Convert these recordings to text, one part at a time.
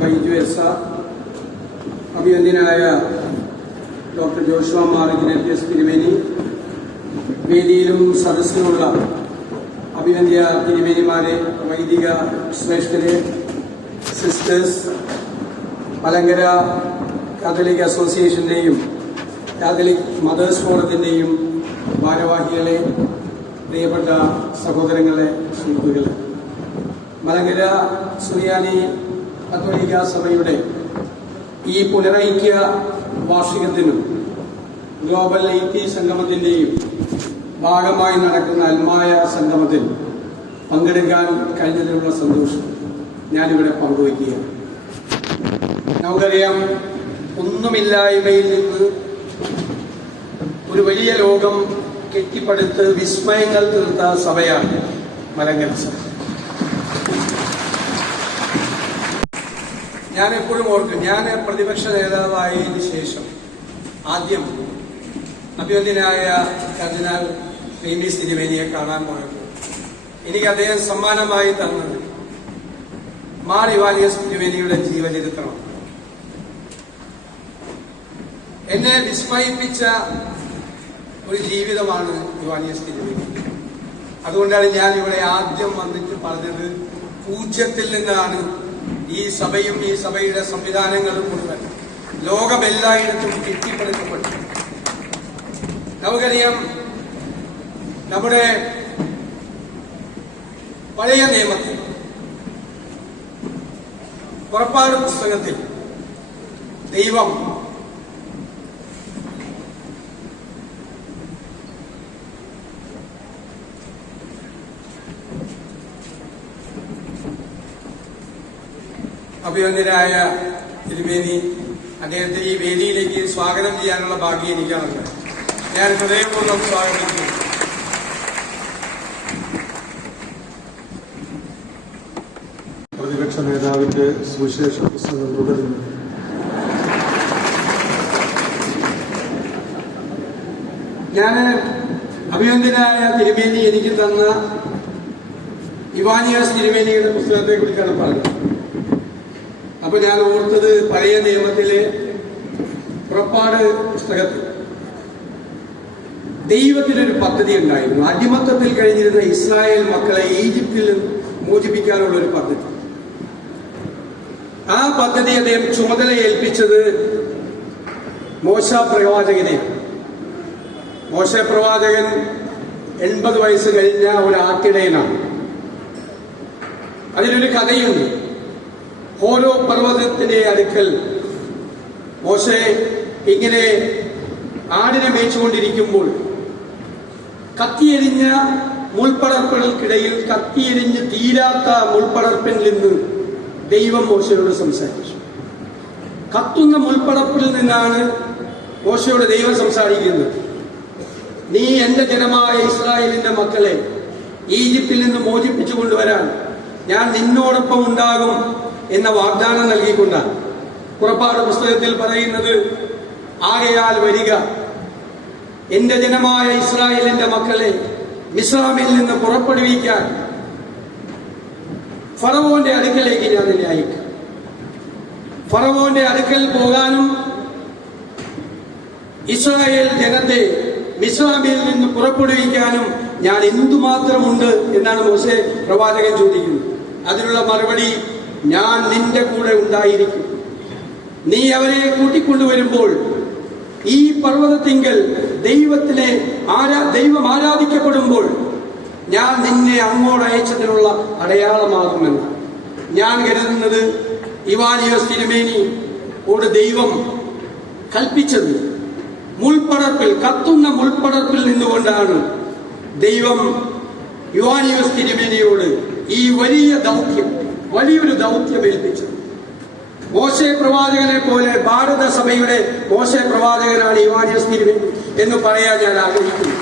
Baiju S R, അഭിനന്ദനായ doctor Joshua Mar Ignatius തിരുമേനി, വേദിയിലും സദസ്സിലുള്ള അഭിനന്ദ തിരുമേനിമാരെ, വൈദിക ശ്രേഷ്ഠരെ, സിസ്റ്റേഴ്സ്, മലങ്കര കാത്തലിക് അസോസിയേഷൻ്റെയും കാത്തലിക് മദേഴ്സ് ഫോറത്തിൻ്റെയും ഭാരവാഹികളെ, പ്രിയപ്പെട്ട സഹോദരങ്ങളെ, സുഹൃത്തുക്കളെ, മലങ്കര സുറിയാനി കത്തോലിക്ക സഭയുടെ ഈ പുനരൈക്യ വാർഷികത്തിനും ഗ്ലോബൽ ഐക്യ സംഗമത്തിന്റെയും ഭാഗമായി നടക്കുന്ന അൽമായ സംഗമത്തിൽ പങ്കെടുക്കാൻ കഴിഞ്ഞതിലുള്ള സന്തോഷം ഞാനിവിടെ പങ്കുവയ്ക്കുകയാണ്. നമുക്കറിയാം, ഒന്നുമില്ലായ്മയിൽ നിന്ന് ഒരു വലിയ ലോകം കെട്ടിപ്പടുത്ത് വിസ്മയങ്ങൾ തീർത്ത സഭയാണ് മലങ്കര സഭ. ഞാൻ എപ്പോഴും ഓർക്കും, ഞാൻ പ്രതിപക്ഷ നേതാവായതിനു ശേഷം ആദ്യം അഭിനന്ദനായ കർദിനാൾ ക്ലീമീസ് തിരുമേനിയെ കാണാൻ പോയപ്പോൾ എനിക്ക് അദ്ദേഹം സമ്മാനമായി തന്നത് മാർ ഇവാനിയോസ് തിരുമേനിയുടെ ജീവചരിത്രമാണ്. എന്നെ വിസ്മയിപ്പിച്ച ഒരു ജീവിതമാണ് ഇവാനിയോസ് തിരുമേനി. അതുകൊണ്ടാണ് ഞാൻ ഇവിടെ ആദ്യം വന്നിട്ട് പറഞ്ഞത്, പൂജ്യത്തിൽ നിന്നാണ് ഈ സഭയും ഈ സഭയുടെ സംവിധാനങ്ങളും മുഴുവൻ ലോകമെല്ലായിടത്തും കെട്ടിപ്പടുക്കപ്പെട്ടു. നമുക്കറിയാം, നമ്മുടെ പഴയ നിയമത്തിൽ പുറപ്പാട് പുസ്തകത്തിൽ ദൈവം അഭിനന്ദനായ തിരുമേനി, അദ്ദേഹത്തെ ഈ വേദിയിലേക്ക് സ്വാഗതം ചെയ്യാനുള്ള ഭാഗ്യം എനിക്കാണുള്ളത്. ഞാൻ ഹൃദയപൂർവ്വം സ്വാഗതം ചെയ്യുന്നു. പ്രതിപക്ഷ നേതാവിന്റെ സുവിശേഷ പുസ്തകം തുടരുന്നു. ഞാൻ അഭിനന്ദനായ തിരുമേനി എനിക്ക് തന്ന ഇവാനിയോസ് തിരുമേനിയുടെ പുസ്തകത്തെ കുറിച്ചാണ് പറഞ്ഞത്. അപ്പൊ ഞാൻ ഓർത്തത്, പഴയ നിയമത്തിലെ പുറപ്പാട് പുസ്തകത്തിൽ ദൈവത്തിനൊരു പദ്ധതി ഉണ്ടായിരുന്നു. അടിമത്തത്തിൽ കഴിഞ്ഞിരുന്ന ഇസ്രായേൽ മക്കളെ ഈജിപ്തിൽ നിന്ന് മോചിപ്പിക്കാനുള്ള ഒരു പദ്ധതി. ആ പദ്ധതി അദ്ദേഹം ചുമതല ഏൽപ്പിച്ചത് മോശ പ്രവാചകനെ. മോശ പ്രവാചകൻ 80 വയസ്സ് കഴിഞ്ഞ ഒരു ആട്ടിടയനാണ്. അതിലൊരു കഥയുണ്ട്. ഓരോ പർവ്വതത്തിന്റെ അടുക്കൽ മോശെ ഇങ്ങനെ ആടിനെ മേയിച്ചുകൊണ്ടിരിക്കുമ്പോൾ കത്തിയെരിഞ്ഞ മുൾപ്പടർപ്പുകൾക്കിടയിൽ കത്തിയെരിഞ്ഞ് തീരാത്ത മുൾപ്പടർപ്പിൽ നിന്ന് ദൈവം മോശയോട് സംസാരിച്ചു. കത്തുന്ന മുൾപ്പടർപ്പിൽ നിന്നാണ് മോശയോട് ദൈവം സംസാരിക്കുന്നത്. നീ എന്റെ ജനമായ ഇസ്രായേലിന്റെ മക്കളെ ഈജിപ്തിൽ നിന്ന് മോചിപ്പിച്ചു കൊണ്ടുവരാൻ ഞാൻ നിന്നോടൊപ്പം ഉണ്ടാകും എന്ന വാഗ്ദാനം നൽകിക്കൊണ്ടാണ് പുറപ്പാട് പുസ്തകത്തിൽ പറയുന്നത്, ആകയാൽ വരിക, എന്റെ ജനമായ ഇസ്രായേലിന്റെ മക്കളെ മിസ്രൈമിൽ നിന്ന് പുറപ്പെടുവിക്കാൻ ഫറവോന്റെ അടുക്കലേക്ക് ഞാൻ നിന്നെ അയക്കും. ഫറവോന്റെ അടുക്കൽ പോകാനും ഇസ്രായേൽ ജനത്തെ മിസ്രൈമിൽ നിന്ന് പുറപ്പെടുവിക്കാനും ഞാൻ എന്തുമാത്രമുണ്ട് എന്നാണ് മോശെ പ്രവാചകൻ ചോദിക്കുന്നത്. അതിനുള്ള മറുപടി, ഞാൻ നിന്റെ കൂടെ ഉണ്ടായിരിക്കും. നീ അവരെ കൂട്ടിക്കൊണ്ടുവരുമ്പോൾ ഈ പർവ്വതത്തിങ്കൽ ദൈവം ആരാധിക്കപ്പെടുമ്പോൾ ഞാൻ നിന്നെ അങ്ങോട്ട് അയച്ചതിനുള്ള അടയാളമാകുമെന്ന് ഞാൻ കരുതുന്നത്. ഇവാനിയോസ് തിരുമേനിയോട് ദൈവം കൽപ്പിച്ചത് മുൾപ്പടർപ്പിൽ, കത്തുന്ന മുൾപ്പടർപ്പിൽ നിന്നുകൊണ്ടാണ് ദൈവം ഇവാനിയോസ് തിരുമേനിയോട് ഈ വലിയൊരു ദൗത്യം ഏൽപ്പിച്ചത്. മോശെ പ്രവാചകനെ പോലെ ഭാരത സഭയുടെ മോശെ പ്രവാചകനാണ് ഇവാനിയോസ് തിരുമേനി എന്ന് പറയാൻ ഞാൻ ആഗ്രഹിക്കുന്നു.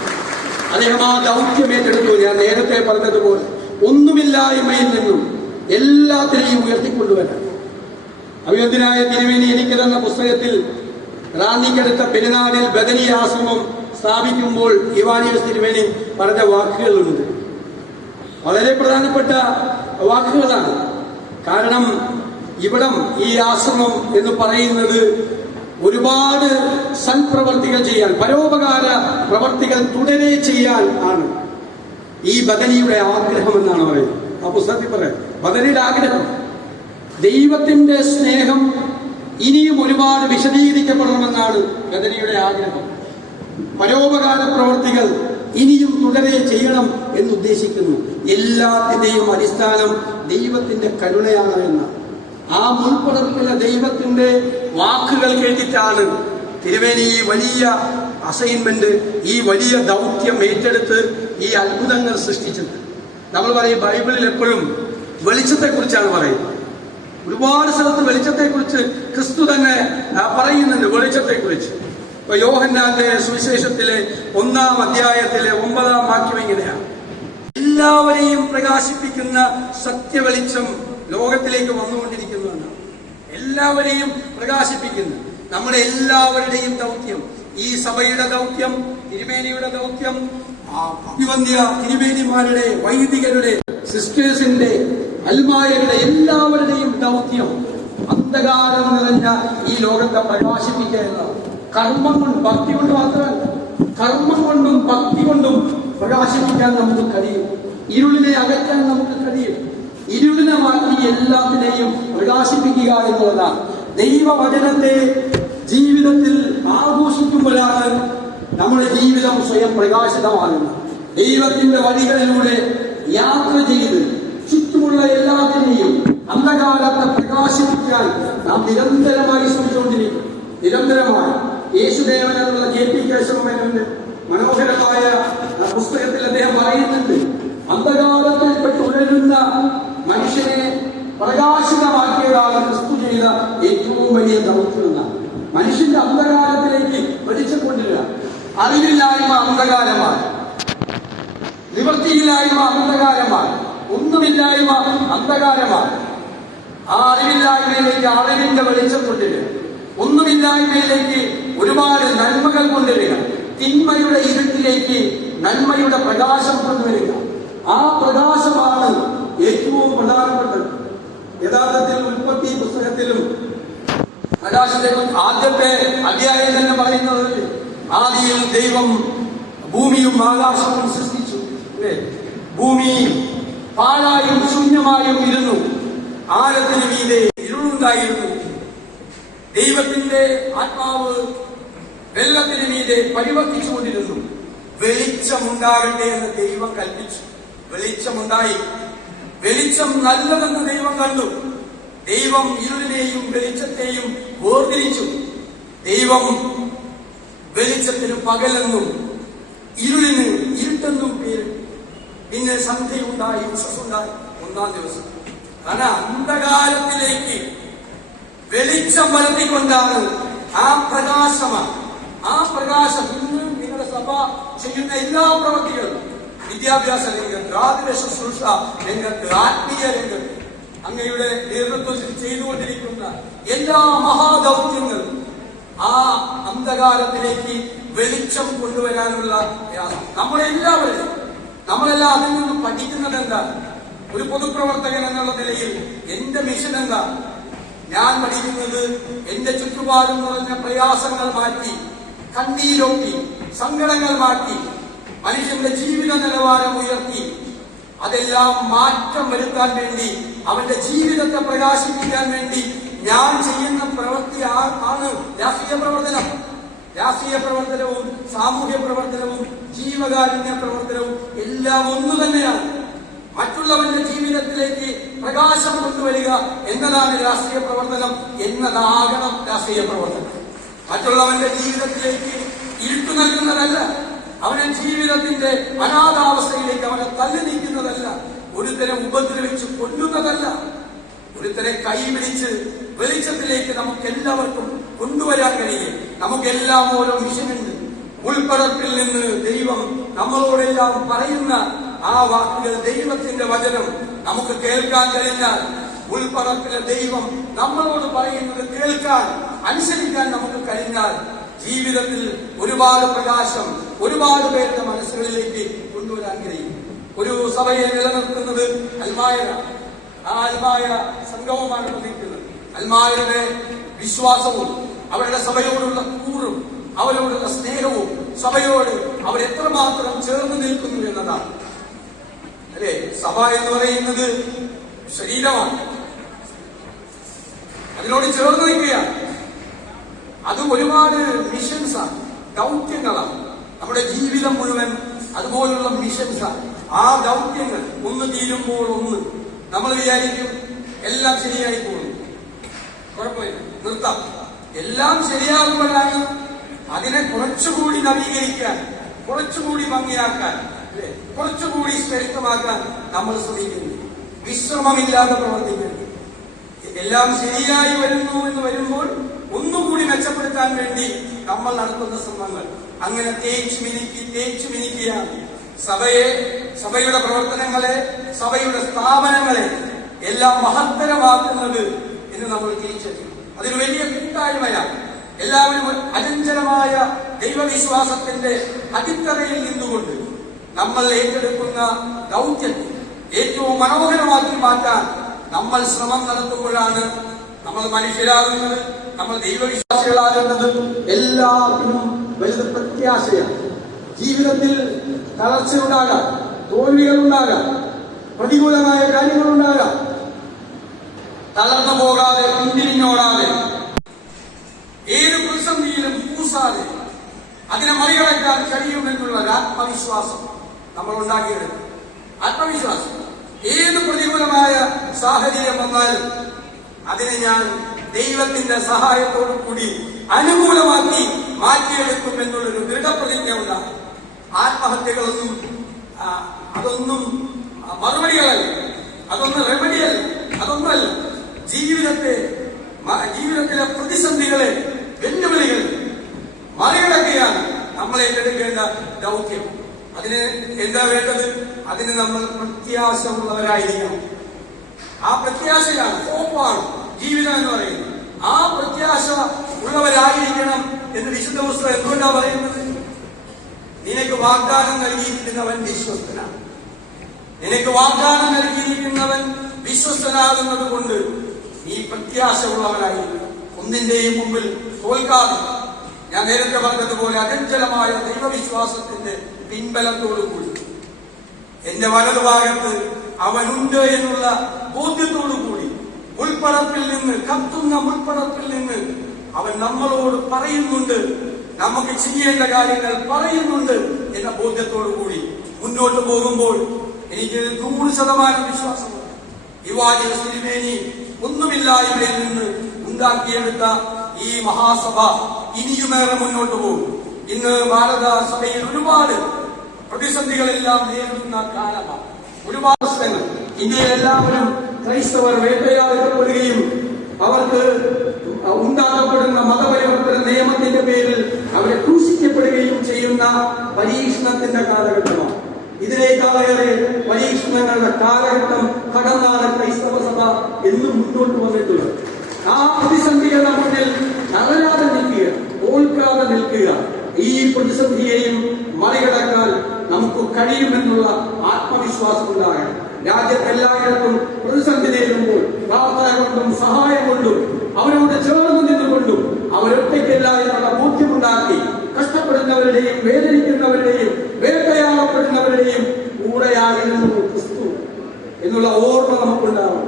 അദ്ദേഹം ആ ദൗത്യം ഏറ്റെടുത്തു. ഞാൻ നേരത്തെ പറഞ്ഞതുപോലെ ഒന്നുമില്ലായ്മയിൽ നിന്നും എല്ലാത്തിനെയും ഉയർത്തിക്കൊണ്ടുവരാൻ അഭിനന്ദനായ തിരുമേനി എനിക്ക് തന്ന പുസ്തകത്തിൽ റാന്നിക്കടുത്ത പെരുന്നാളിൽ ബദനി ആശ്രമം സ്ഥാപിക്കുമ്പോൾ ഇവാനിയോസ് തിരുമേനി പറഞ്ഞ വാക്കുകളുണ്ട്. വളരെ പ്രധാനപ്പെട്ട വാക്കുകളാണ്. കാരണം ഇവിടം ഈ ആശ്രമം എന്ന് പറയുന്നത് ഒരുപാട് സൽപ്രവർത്തികൾ ചെയ്യാൻ, പരോപകാര പ്രവർത്തികൾ തുടരെ ചെയ്യാൻ ആണ് ഈ ബദനിയുടെ ആഗ്രഹം എന്നാണ് പറയുന്നത്. ആ പുസ്തകത്തിൽ പറയാം, ബദനിയുടെ ആഗ്രഹം, ദൈവത്തിന്റെ സ്നേഹം ഇനിയും ഒരുപാട് വിശദീകരിക്കപ്പെടണമെന്നാണ് ബദനിയുടെ ആഗ്രഹം. പരോപകാര പ്രവർത്തികൾ ഇനിയും തുടരെ ചെയ്യണം എന്നുദ്ദേശിക്കുന്നു. എല്ലാത്തിന്റെയും അടിസ്ഥാനം ദൈവത്തിന്റെ കരുണയാണ് എന്ന ആ മുൻപടർപ്പിലെ ദൈവത്തിന്റെ വാക്കുകൾ കേട്ടിട്ടാണ് തിരുമേനി ഈ വലിയ അസൈൻമെന്റ്, ഈ വലിയ ദൗത്യം ഏറ്റെടുത്ത് ഈ അത്ഭുതങ്ങൾ സൃഷ്ടിച്ചത്. നമ്മൾ പറയും ബൈബിളിൽ എപ്പോഴും വെളിച്ചത്തെക്കുറിച്ചാണ് പറയുന്നത്. ഒരുപാട് സ്ഥലത്ത് വെളിച്ചത്തെക്കുറിച്ച് ക്രിസ്തു തന്നെ പറയുന്നുണ്ട്. വെളിച്ചത്തെക്കുറിച്ച് ഇപ്പൊ യോഹന്നാന്റെ സുവിശേഷത്തിലെ 1-ാം അധ്യായത്തിലെ 9-ാം വാക്യം ഇങ്ങനെയാണ്: എല്ലാവരെയും പ്രകാശിപ്പിക്കുന്ന സത്യവെളിച്ചം ലോകത്തിലേക്ക് വന്നുകൊണ്ടിരിക്കുന്നു എന്നാണ്. എല്ലാവരെയും പ്രകാശിപ്പിക്കുന്നു. നമ്മുടെ എല്ലാവരുടെയും ദൗത്യം, ഈ സഭയുടെ ദൗത്യം, തിരുമേനിയുടെ ദൗത്യം, അഭിവന്ദ്യ തിരുമേനിമാരുടെ, വൈദികരുടെ, സിസ്റ്റേഴ്സിന്റെ, അൽമായരുടെ എല്ലാവരുടെയും ദൗത്യം അന്ധകാരം നിറഞ്ഞ ഈ ലോകത്തെ പ്രകാശിപ്പിക്കുക എന്നതാണ്. കർമ്മം കൊണ്ട്, ഭക്തി കൊണ്ട് മാത്രമല്ല, കർമ്മം കൊണ്ടും ഭക്തി കൊണ്ടും പ്രകാശിപ്പിക്കാൻ നമുക്ക് കഴിയും. ഇരുളിനെ അകറ്റാൻ നമുക്ക് കഴിയും. ഇരുളിനെ മാറ്റി എല്ലാത്തിനെയും പ്രകാശിപ്പിക്കുക എന്നുള്ളതാണ്. ദൈവവചനത്തെ ജീവിതത്തിൽ ആഘോഷിക്കുമ്പോഴാണ് നമ്മുടെ ജീവിതം സ്വയം പ്രകാശിതമാകുന്നത്. ദൈവത്തിന്റെ വഴികളിലൂടെ യാത്ര ചെയ്ത് ചുറ്റുമുള്ള എല്ലാത്തിനെയും അന്ധകാരത്തെ പ്രകാശിപ്പിക്കാൻ നാം നിരന്തരമായി ശ്രമിച്ചുകൊണ്ടിരിക്കും. നിരന്തരമായി യേശുദേവൻ എന്നുള്ള JP കേശവന്റെ മനോഹരമായ പുസ്തകത്തിൽ അദ്ദേഹം പറയുന്നുണ്ട്, അന്ധകാരത്തിൽപ്പെട്ട് ഉണരുന്ന മനുഷ്യനെ പ്രകാശിതമാക്കിയതാണ് ക്രിസ്തു ചെയ്ത ഏറ്റവും വലിയ ദൗത്യം എന്നാണ്. മനുഷ്യന്റെ അന്ധകാരത്തിലേക്ക് വെളിച്ചം കൊണ്ടില്ല. അറിവില്ലായ്മ അന്ധകാരമാണ്, നിവൃത്തിയില്ലായ്മ അന്ധകാരമാണ്, ഒന്നുമില്ലായ്മ അന്ധകാരമാണ്. ആ അറിവില്ലായ്മയിലേക്ക് അറിവിന്റെ വെളിച്ചം കൊണ്ടില്ല. ഒന്നുമില്ലായ്മയിലേക്ക് ഒരുപാട് നന്മകൾ കൊണ്ടുവരിക. തിന്മയുടെ ഇരുട്ടിലേക്ക് നന്മയുടെ പ്രകാശം കൊണ്ടുവരിക. ആ പ്രകാശമാണ് ഏറ്റവും പ്രധാനപ്പെട്ടത്. യഥാർത്ഥത്തിൽ ഉൽപ്പത്തി പുസ്തകത്തിലും പ്രകാശത്തെ ആദ്യത്തെ അധ്യായം തന്നെ പറയുന്നത്, ആദിയിൽ ദൈവം ഭൂമിയും ആകാശവും സൃഷ്ടിച്ചു. ഭൂമി പാഴായും ശൂന്യമായും ഇരുന്നു. ആഴത്തിന് മീതെ ഇരുളുണ്ടായിരുന്നു. ദൈവത്തിന്റെ ആത്മാവ് വെള്ളത്തിന് മീതെ പരിവർത്തിച്ചുകൊണ്ടിരുന്നു. വെളിച്ചമുണ്ടാകട്ടെ എന്ന് ദൈവം കൽപ്പിച്ചു. വെളിച്ചമുണ്ടായി. വെളിച്ചം നല്ലതെന്ന് ദൈവം കണ്ടു. ദൈവം ഇരുളിനെയും വെളിച്ചത്തെയും വേർതിരിച്ചു. ദൈവം വെളിച്ചത്തിന് പകലെന്നും ഇരുളിന് ഇരുട്ടെന്നും പേര്. പിന്നെ സന്ധ്യയുണ്ടായി, ഉഷസ്സുണ്ടായി. 1-ാം ദിവസം. കാരണം അന്ധകാരത്തിലേക്ക് വെളിച്ചം പരത്തിക്കൊണ്ടാണ് ആ പ്രകാശമാണ്. ആ പ്രകാശം ഇന്ന് നിങ്ങളുടെ സഭ ചെയ്യുന്ന എല്ലാ പ്രവൃത്തികളും, വിദ്യാഭ്യാസ രംഗത്ത്, ആതുര ശുശ്രൂഷ രംഗത്ത്, ആത്മീയ രംഗത്ത്, അങ്ങയുടെ നേതൃത്വത്തിൽ ചെയ്തുകൊണ്ടിരിക്കുന്ന എല്ലാ മഹാദൗത്യങ്ങളും ആ അന്ധകാരത്തിലേക്ക് വെളിച്ചം കൊണ്ടുവരാനുള്ള നമ്മളെല്ലാം അതിൽ നിന്ന് പഠിക്കുന്നത് എന്താണ്? ഒരു പൊതുപ്രവർത്തകൻ എന്നുള്ള നിലയിൽ എന്റെ മിഷൻ എന്താ? ഞാൻ പഠിക്കുന്നത് എന്റെ ചുറ്റുപാടും നിറഞ്ഞ പ്രയാസങ്ങൾ മാറ്റി, കണ്ണീരൊപ്പി, സങ്കടങ്ങൾ മാറ്റി, മനുഷ്യന്റെ ജീവിത നിലവാരം ഉയർത്തി, അതെല്ലാം മാറ്റം വരുത്താൻ വേണ്ടി, അവന്റെ ജീവിതത്തെ പ്രകാശിപ്പിക്കാൻ വേണ്ടി ഞാൻ ചെയ്യുന്ന പ്രവൃത്തി ആണ് രാഷ്ട്രീയ പ്രവർത്തനം. രാഷ്ട്രീയ പ്രവർത്തനവും സാമൂഹ്യ പ്രവർത്തനവും ജീവകാരുണ്യ പ്രവർത്തനവും എല്ലാം ഒന്നു തന്നെയാണ്. മറ്റുള്ളവന്റെ ജീവിതത്തിലേക്ക് പ്രകാശം കൊണ്ടുവരിക എന്നതാണ് രാഷ്ട്രീയ പ്രവർത്തനം, എന്നതാകണം രാഷ്ട്രീയ പ്രവർത്തനം. മറ്റുള്ളവന്റെ ജീവിതത്തിലേക്ക് ഇരുട്ടു നൽകുന്നതല്ല, അവനെ ജീവിതത്തിന്റെ അനാഥാവസ്ഥയിലേക്ക് അവനെ തള്ളി നീക്കുന്നതല്ല, ഒരുത്തരെ ഉപദ്രവിച്ച് കൊല്ലുന്നതല്ല, ഒരുത്തരെ കൈപിടിച്ച് വെളിച്ചത്തിലേക്ക് നമുക്കെല്ലാവർക്കും കൊണ്ടുവരാൻ കഴിയും. നമുക്കെല്ലാം ഓരോ മിഷനുണ്ട്. ഉൾപ്പടർപ്പിൽ നിന്ന് ദൈവം നമ്മളോടെല്ലാം പറയുന്ന ആ വാക്കുകൾ, ദൈവത്തിന്റെ വചനം നമുക്ക് കേൾക്കാൻ കഴിഞ്ഞാൽ, ഉൾപ്പടർപ്പിലെ ദൈവം നമ്മളോട് പറയുന്നത് കേൾക്കാൻ, അനുസരിക്കാൻ നമുക്ക് കഴിഞ്ഞാൽ, ജീവിതത്തിൽ ഒരുപാട് പ്രകാശം ഒരുപാട് പേരുടെ മനസ്സുകളിലേക്ക് കൊണ്ടുവരാൻ കഴിയും. ഒരു സഭയെ നിലനിർത്തുന്നത് അൽമായ, ആ അൽമായ സംഘവുമാണ് നിൽക്കുന്നത്. അൽമായരുടെ വിശ്വാസവും അവരുടെ സഭയോടുള്ള കൂറും അവരോടുള്ള സ്നേഹവും സഭയോട് അവരെത്രമാത്രം ചേർന്ന് നിൽക്കുന്നു എന്നതാണ്. അല്ലെ, സഭ എന്ന് പറയുന്നത് ശരീരമാണ്, അതിനോട് ചേർന്ന് നിൽക്കുകയാണ്. അത് ഒരുപാട് മിഷൻസാണ്, ദൗത്യങ്ങളാണ്. നമ്മുടെ ജീവിതം മുഴുവൻ അതുപോലുള്ള മിഷൻസാണ്. ആ ദൗത്യങ്ങൾ ഒന്ന് തീരുമ്പോൾ ഒന്ന് നമ്മൾ വിചാരിക്കും എല്ലാം ശരിയായി പോകുന്നു, കുഴപ്പമില്ല, നിർത്താം. എല്ലാം ശരിയാകുമ്പോഴാണ് അതിനെ കുറച്ചുകൂടി നവീകരിക്കാൻ, കുറച്ചുകൂടി ഭംഗിയാക്കാൻ, അല്ലെ, കുറച്ചുകൂടി ശ്രേഷ്ഠമാക്കാൻ നമ്മൾ ശ്രമിക്കുന്നു. വിശ്രമമില്ലാതെ പ്രവർത്തിക്കുന്നു. എല്ലാം ശരിയായി വരുന്നു എന്ന് വരുമ്പോൾ ഒന്നുകൂടി മെച്ചപ്പെടുത്താൻ വേണ്ടി നമ്മൾ നടത്തുന്ന ശ്രമങ്ങൾ അങ്ങനെ തേച്ചു മിനിക്കുകയാണ് സഭയെ, സഭയുടെ പ്രവർത്തനങ്ങളെ, സഭയുടെ സ്ഥാപനങ്ങളെ എല്ലാം മഹത്തരമാക്കുന്നത് എന്ന് നമ്മൾ തിരിച്ചറിയും. അതൊരു വലിയ കൂട്ടായ്മയാണ്. എല്ലാവരും അചഞ്ചലമായ ദൈവവിശ്വാസത്തിന്റെ അടിത്തറയിൽ നിന്നുകൊണ്ട് നമ്മൾ ഏറ്റെടുക്കുന്ന ദൗത്യത്തെ ഏറ്റവും മനോഹരമാക്കി മാറ്റാൻ നമ്മൾ ശ്രമം നടത്തുമ്പോഴാണ് നമ്മൾ മനുഷ്യരാകുന്നത്, നമ്മൾ ദൈവവിശ്വാസികളാകുന്നത്. എല്ലാത്തിനും വലുത് പ്രത്യാശയാണ്. ജീവിതത്തിൽ തളർച്ചയുണ്ടാകാം, തോൽവികളുണ്ടാകാം, പ്രതികൂലമായ കാര്യങ്ങളുണ്ടാകാം. തളർന്നു പോകാതെ, പിന്തിരിഞ്ഞോടാതെ, ഏത് പ്രതിസന്ധിയിലും കൂസാതെ അതിനെ മറികടക്കാൻ കഴിയുമെന്നുള്ള ഒരു ആത്മവിശ്വാസം നമ്മൾ ഉണ്ടാക്കിയെടുക്കും. ആത്മവിശ്വാസം. ഏത് പ്രതികൂലമായ സാഹചര്യം വന്നാലും അതിനെ ഞാൻ ദൈവത്തിന്റെ സഹായത്തോടു കൂടി അനുകൂലമാക്കി മാറ്റിയെടുക്കും എന്നുള്ളൊരു ദൃഢപ്രതിജ്ഞ ഉണ്ടാകും. ആത്മഹത്യകളൊന്നും അതൊന്നും മറുപടികളല്ല, അതൊന്നും റെമഡിയല്ല, അതൊന്നുമല്ല. ജീവിതത്തിലെ പ്രതിസന്ധികളെ, വെല്ലുവിളികൾ മറികടക്കുകയാണ് നമ്മൾ ഏറ്റെടുക്കേണ്ട ദൗത്യം. അതിന് എന്താ വേണ്ടത്? അതിന് നമ്മൾ പ്രത്യാശ ഉള്ളവരായിരിക്കണം. ആ പ്രത്യാശയാണ്, ഹോപ്പാണ് ജീവിതം എന്ന് പറയുന്നത്. ആ പ്രത്യാശ ഉള്ളവരായിരിക്കണം എന്ന് വിശുദ്ധ പുസ്തകം എന്തുകൊണ്ടാ പറയുന്നത്? നിനക്ക് വാഗ്ദാനം നൽകിയിരിക്കുന്നവൻ വിശ്വസ്തനാണ്. നിനക്ക് വാഗ്ദാനം നൽകിയിരിക്കുന്നവൻ വിശ്വസ്തനാകുന്നത് കൊണ്ട് നീ പ്രത്യാശ ഉള്ളവരായിരിക്കണം. ഒന്നിന്റെയും മുമ്പിൽ തോൽക്കാതെ, ഞാൻ നേരത്തെ പറഞ്ഞതുപോലെ അചഞ്ചലമായ ദൈവവിശ്വാസത്തിന്റെ പിൻബലത്തോടുകൂടി എന്റെ വലതുഭാഗത്ത് അവനുണ്ട് എന്നുള്ള ബോധ്യത്തോടുകൂടി മുൾപ്പടപ്പിൽ നിന്ന്, കത്തുന്ന മുൾപ്പടപ്പിൽ നിന്ന് അവൻ നമ്മളോട് പറയുന്നുണ്ട്, നമുക്ക് ചെയ്യേണ്ട കാര്യങ്ങൾ പറയുന്നുണ്ട് എന്ന ബോധ്യത്തോടുകൂടി മുന്നോട്ട് പോകുമ്പോൾ എനിക്ക് 100% വിശ്വാസമുണ്ട്. യുവാജി സിരിമേനി ഒന്നുമില്ലായ്മയിൽ നിന്ന് ഉണ്ടാക്കിയെടുത്ത ഈ മഹാസഭ ഇനിയുമേറെ മുന്നോട്ട് പോകും. ഇന്ന് ഭാരത സഭയിൽ ഒരുപാട് പ്രതിസന്ധികളെല്ലാം നേരിടുന്ന കാലമാണ്. ഒരുപാട് പ്രശ്നങ്ങൾ. ഇന്ത്യയിൽ എല്ലാവരും ക്രൈസ്തവർ വേട്ടയാടപ്പെടുകയും അവർക്ക് ഉണ്ടാക്കപ്പെടുന്ന മതപരിവർത്തന നിയമത്തിന്റെ പേരിൽ അവരെ ക്രൂശിക്കപ്പെടുകയും ചെയ്യുന്ന പരീക്ഷണത്തിന്റെ കാലഘട്ടമാണ്. ഇതിനേക്കാളേറെ പരീക്ഷണങ്ങളുടെ കാലഘട്ടം കടന്നാണ് ക്രൈസ്തവ സഭ എന്നും മുന്നോട്ട് വന്നിട്ടുള്ളത്. ആ പ്രതിസന്ധികളുടെ മുന്നിൽ തളരാതെ നിൽക്കുക, തോൽക്കാതെ നിൽക്കുക. ഈ പ്രതിസന്ധിയെയും മറികടക്കാൻ നമുക്ക് കഴിയുമെന്നുള്ള ആത്മവിശ്വാസം ഉണ്ടാകണം. രാജ്യത്തെല്ലായിടത്തും പ്രതിസന്ധി നേരിടുമ്പോൾ പ്രാർത്ഥന കൊണ്ടും സഹായം കൊണ്ടും അവരോട് ചേർന്ന് നിന്നുകൊണ്ടും അവരൊറ്റയ്ക്കല്ല എന്നുള്ള ബോധ്യമുണ്ടാക്കി കഷ്ടപ്പെടുന്നവരുടെയും വേദനിക്കുന്നവരുടെയും വേട്ടയാടപ്പെടുന്നവരുടെയും കൂടെയായിരുന്നു ക്രിസ്തു എന്നുള്ള ഓർമ്മ നമുക്കുണ്ടാവും.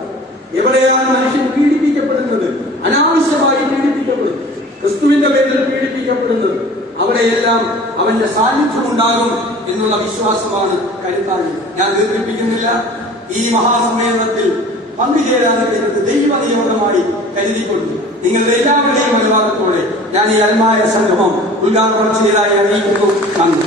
എവിടെയാണ് മനുഷ്യൻ പീഡിപ്പിക്കപ്പെടുന്നത്, അനാവശ്യമായി പീഡിപ്പിക്കപ്പെടുന്നത്, ക്രിസ്തുവിന്റെ പേരിൽ പീഡിപ്പിക്കപ്പെടുന്നത്, അവിടെയെല്ലാം അവന്റെ സാന്നിധ്യമുണ്ടാകും എന്നുള്ള വിശ്വാസമാണ് കരുത്താൻ. ഞാൻ ദീർഘിപ്പിക്കുന്നില്ല. ഈ മഹാസമ്മേളനത്തിൽ പങ്കുചേരാൻ കഴിയുന്നത് ദൈവ നിയമമായി കരുതിക്കൊണ്ട് നിങ്ങളുടെ എല്ലാവരുടെയും അനുവാദത്തോടെ ഞാൻ ഈ അൽമായ സംഗമം ഉദ്ഘാടനം ചെയ്തതായി അറിയിക്കുന്നു. നന്ദി.